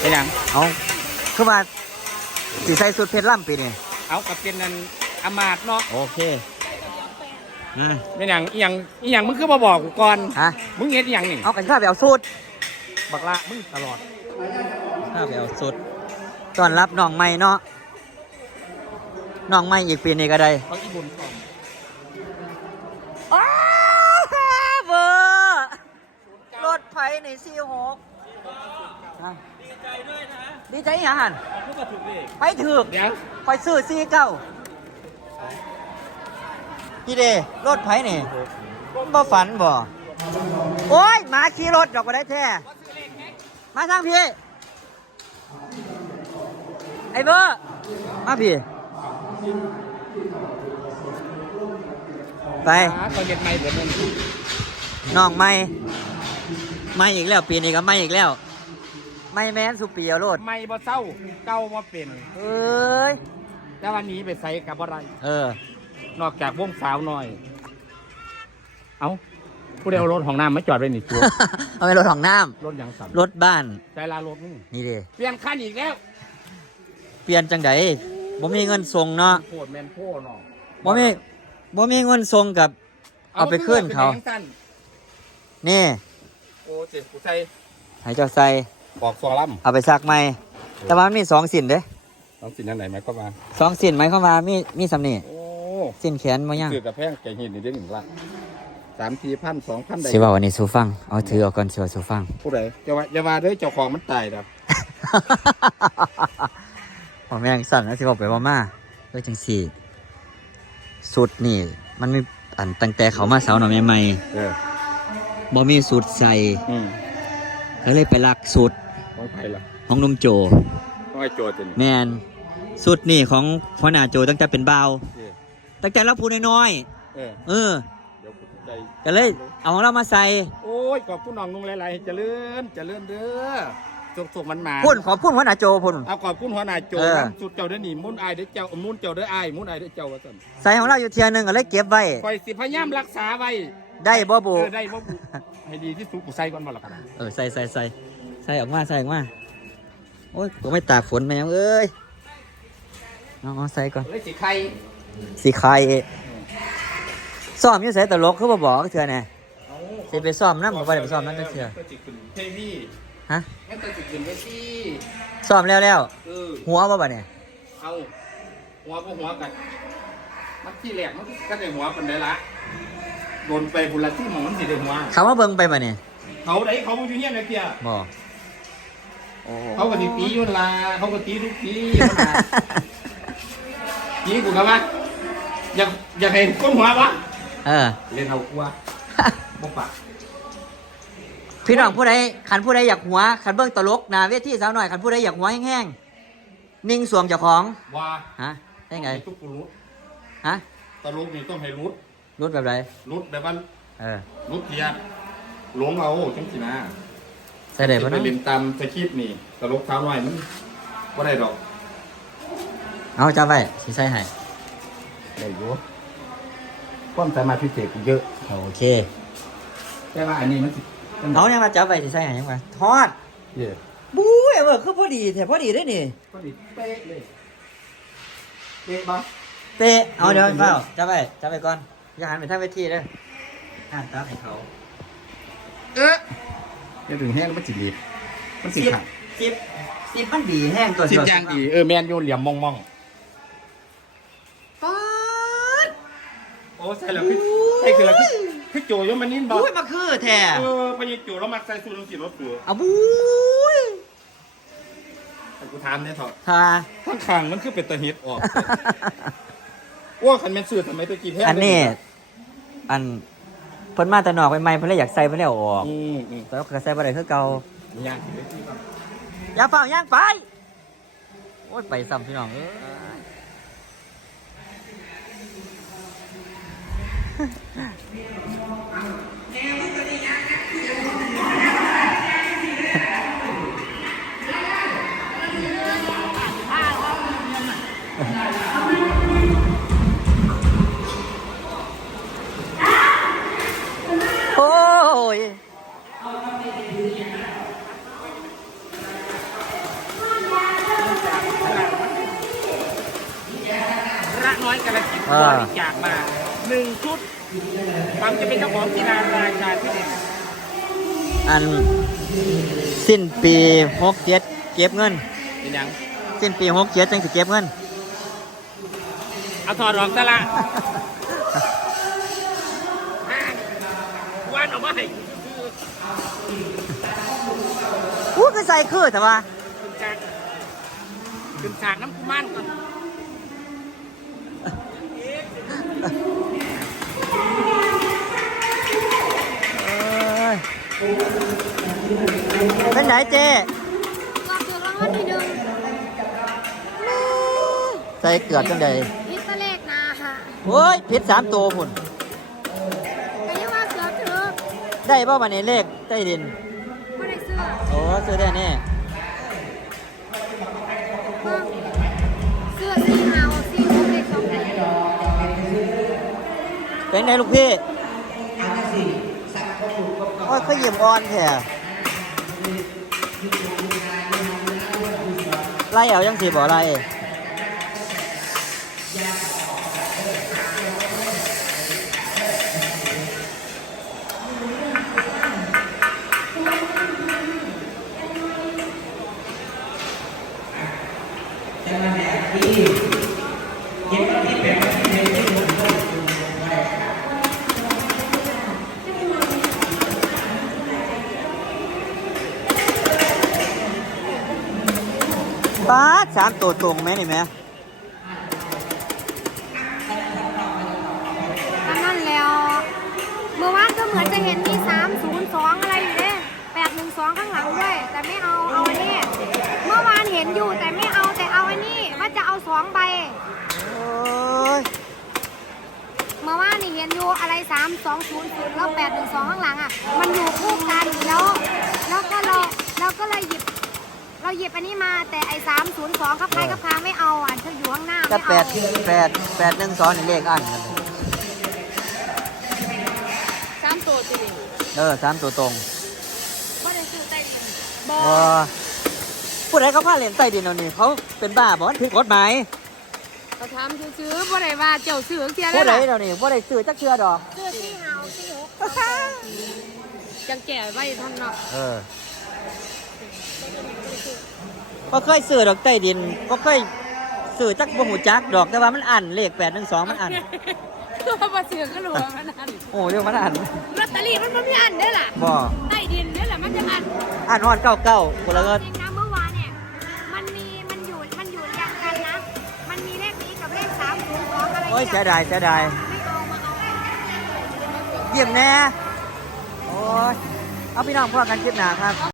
เป็นหยังเอาคือว่าสีใส่สุดเพชรล่ำปีนี่เอากับเป็นนันอำมาตย์เนาะโอเคอืมเป็นหยังอีหยังอีหยังมึงคือมาบอกกูก่อนฮะมึงเห็นอีหยังนี่เอากันข้าไปเอาสูตรบักละมึงตลอดข้าไปเอาสูตรต้อนรับน้องใหม่เนาะน้องใหม่อีกปีนี้ก็ได้เขาอีบุญของอ้าวเบอร์รถไฟในซีหก ดีใจด้วยนะดีใจอย่างหันมึงก็ถูกดิไปถึกเดี๋ยวคอยซื้อซีเก้าพี่เดรถไฟนี่บ่ฝันบ่โอ้ยหมาขี่รถดอกก็ได้แท้มาทางพี่ ไอ้เบอร์มาพี่ ไปหาเขาเห็นไม่เบิดนั่นน้องไม่ไม่อีกแล้ว ปีนี้ก็ไม่อีกแล้ว ไม่แม้นสุปีเอาโลดไม่บ่เศร้าเก้าบ่เป็น เอ้ยแต่วันนี้ไปใส่กับอะไร เออ นอกจากวงสาวหน่อย เอาผู้ใดเอารถของน้ำมาจอดไว้นี่ตัวเอาไปรถของน้รถหยังสั่นำรถบ้านใจลารถมึงนี่เด้เปลี่ยนคันอีกแล้วเปลี่ยนจังไดบ่มีเงินส่งเนาะโคตรแมนโพเนาะบ่มีบ่มีเงินส่งกับ เอาไปขึ้นเขาอไปสั้นนี่โอ้เจ็บกูใส่ให้เจ้าใส่ บอกซอลัมเอาไปซักใหม่แต่ว่ามันมีสองสินเด้ต้องสินอันไหนไหมก็มาสองสินหมายความว่ามีมีสำนี่โอ้สินแขนบ่ยังซื้อกระแพงแกงหินนี่ได้หนึ่งละสามทีพันสองพันได้สิว่าวันนี้สูฟังเอาถือเอาก่อนสิว่าสูฟังผู้ใดจะว่าจะว่าเด้อเจ้าของมันตายดับพ่อแม่งสั่นแล้วสิบอกไปว่ามาเอ้ยจังสี่สุดนี่ มันมีอันตั้งแต่เขามาสาวหน่อยใหม่เออๆบ่มีสุดใส่อืมก็เลยไปลักสุด ของใครล่ะของหนมโจของไอ้โจตินแมนสุดนี่ของพ่อหนาโจตั้งแต่เป็นบ่าวเออตั้งแต่เราพูดน้อยเออๆเออเดี๋ยวกูใจก็เลยเอาของเรามาใส่ โอ้ยขอบคุณน้องนุ่งหลายๆให้เจริญเจริญเด้อสุขสุขมันมาพุ่นขอพุ่นพ่อหนาโจพุ่นเอาขอบคุณหัวหน้าโจเออนะสุดเจ้าเด้อนี่มุ่นอายเด้อเจ้ามุ่นเจ้าเด้ออายมุ่นอายเด้อเจ้าว่าซั่นใส่ของเราอยู่เทียหนึงก็เลยเก็บไว้คอยสิพยายามรักษาไว้ได้บ่เอบุอได้บ่บุให้ดีที่สุดกูใส่ก่อนบ่ล่ะกันเออใส่ใส่ใส่ใส่ออกมาใส่ออกมาโอ้ยผมไม่ตากฝนแมวเอ้ยเอาเอาใส่ก่อนเลยสิใครสีไข่ซ้อมอยู่ใส่ตลกคือบ่บอกเถื่อแน่เอาสิไปซ้อมนำบ่ได้ไปซ้อมนำจักเทื่อก็สิขึ้นเทวีฮะงั้นก็สิขึ้นเวทีซ้อมแล้วแล้วเออหัวบ่บัดเนี่ยเอาหัวบ่หัวกันมันที่แรกมันก็ได้หัวปานใดละโดนไปบุญละที่หมองมันสิได้หัวเขามาเบิ่งไปบัดเนี่ยเขาได้เขาบ่อยู่เฮียนเลยเตี้ยบ่ เขาก็สิตีอยู่นั่นล่ะเขาก็ตีทุกทีนั่นล่ะตีกูก็ว่าอยากอยากเห็นก้นหัววะเออ เล่นเอากลัวบ่ปากพี่น้องผู้ใดขันผู้ใดอยากหัวขันเบิ่งตลกหนาเวทีสาวหน่อยขันผู้ใดอยากหัวแห้งๆนิ่งสวงเจ้าของว่าฮะได้ไงทุกกูรู้ฮะตลกนี่ต้องให้รุดรุดแบบไรรุดแบบว่าเออ รุดเทียดหลงเอาจังสินะ ใส่ได้ปะไปเนาะ เล่นตามสคริปต์นี่ตลกเท้าน้อยมันบ่ได้ดอกเอาจับไว้สิใส่ให้ได้อยู่ความสามารถพิเศษกูเยอะโอเคแต่ว่าอันนี้มันสิเอาเนี่ยมาจับไว้สิใส่ให้ยังไงทอดเยอะบู๊ยเออคือพอดีแต่พอดีได้นี่พอดีเป๊ะเลยเป๊ะบ่เป๊ะเอาเดี๋ยวเฝ้าจับไว้จับไว้ก่อนอย่าหันไปทางเวทีเด้อห้ามจับให้เขาเออ อย่าถึงแห้งมันสิดีมันสิขาดสิบสิบมันดีแห้งตัวสิบอย่างดีเออแมนยูเหลี่ยมมองมองป๊าดโอ้ใช่แล้วคือใช่คือแล้วคือคือโจยมันนิ่มบ่บู๊ยมาคือแท้เออไปยิงโจแล้วมักใส่สูทสีรถตัวเอาบู๊ยแต่กูถามเนี่ยเถอะค่ะข้างข้างมันคือเป็นตะเฮ็ดออกว่าคันแม่นซื้อทำไมตะกี้แท้อันนี้ อันเพิ่นมาแต่นอกใหม่ๆเพิ่นเลยอยากใส่เพิ่นเลยเอาออกอืมอืมแต่ว่าก็ใส่บ่ได้คือเก่าย่างสิได้ที่ครับอย่าเฝ้าย่างไปโอ้ยไปซ้ำพี่น้องเอ้ย ยพระน้อยกระสินบริจาคมาหนึ่งชุดบางจะเป็นเจ้าของกีฬาราชาที่เด็ดอันสิ้นปีหกเจ็ดเก็บเงินเป็นยังสิ้นปีหกเจ็ดจังสิเก็บเงิน เอาถอดรองซะละ นออกมาให้อู้ก็ใส่คือแต่ว่าขึ้นฉากขึ้นฉากน้ำกุมันก่อนเอ้ยเป็นไหนเจ๊ก็ถูกรางวัลที่หนึ่งใส่เกือบจังใดพิษเลขนาฮะโอ้ยผิดสามตัวพุ่น ได้บ่มาในเลขใต้ดินไม่ได้เสื้อโอ้ซื้อได้แน่เพิ่มเสื้อสีหาวสีหกเลขสองเลขเป็นไงลูกพี่โอ้ยก็ยิ้มอ่อนแท้ไล่เอายังสิบ่ไล่ ป้าดสามตัวตรงไหมนี่แม่อันนั้นแล้ว เมื่อวานก็เหมือนจะเห็นมี302อะไรอยู่เด้812ข้างหลังด้วย แต่ไม่เอาเอาอันนี้ เมื่อวานเห็นอยู่แต่ไม่เอาแต่เอาอันนี้ว่าจะเอาสองใบ โอ้ยเมื่อวานนี่เห็นอยู่อะไร3200แล้ว812ข้างหลังอะ มันอยู่คู่กันแล้ว แล้วก็เราเราก็เลยหยิบ เราหยิ บอันนี้มาแต่ไอ้302ครับใครกับค้าไม่เอาอะฉันอยู่ข้างหน้าจะไม่แปเอาดแปดแปดหนึ่งสองนี่เลขอันนั่นเลยสามตัวจริงเออสามตัวตรงบ่ได้ซื้อใต้ดินบ่บ่ผู้ใดเขาพาเล่นใต้ดินเอานี่เขาเป็นบ้าบ่มันผิดกฎหมายเขาทำซื้อๆบ่ได้ว่าเจ้าซื้อเสียผู้แล้วใดล่ะเรานี่ผู้ใดซื้อจักเชื่อดอกซื้อที่เฮาที่หกจังแก่ไว้ทำเนาะเออ บ่เคยซื้อดอกใต้ดินบ่เคยซื้อจักบ่หูจักดอกแต่ว่ามันอันเลขแปดหนึ่งสองมันอันคือว่าบ่ซื้อก็รู้ว่ามันอันโอ้เดี๋ยวมันอันลอตเตอรี่มันบ่มีอันเด้อล่ะบ่ใต้ดินเด้อล่ะมันจะอันอันฮอดเก้าเก้าคนละเงินจริงนะเมื่อวานเนี่ยมันมีมันอยู่มันอยู่เรียงกันนะมันมีเลขนี้กับเลข302อะไรโอ้ยเนี่เสียดายเสียดายไม่เอามาเอาเยี่ยมแน่โอ้ยเอาพี่น้องพ่อกันคลิปหนาครับ